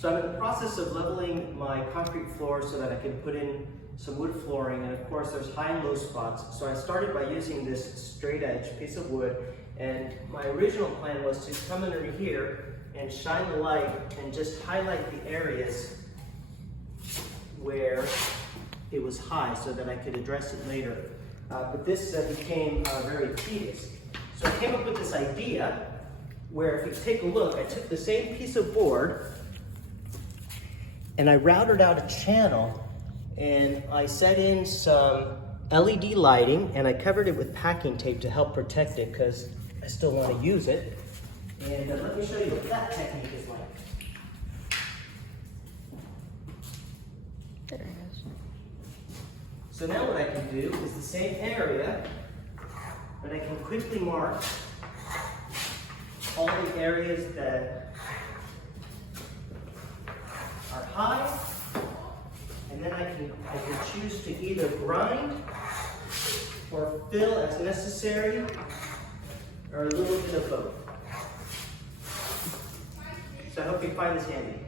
So I'm in the process of leveling my concrete floor so that I can put in some wood flooring, and of course there's high and low spots. So I started by using this straight edge piece of wood, and my original plan was to come under here and shine the light and just highlight the areas where it was high so that I could address it later. But this became very tedious. So I came up with this idea where, if you take a look, I took the same piece of board and I routed out a channel, and I set in some LED lighting, and I covered it with packing tape to help protect it because I still want to use it. And let me show you what that technique is like. There it is. So now what I can do is the same area, but I can quickly mark all the areas that are high, and then I can choose to either grind or fill as necessary, or a little bit of both. So I hope you find this handy.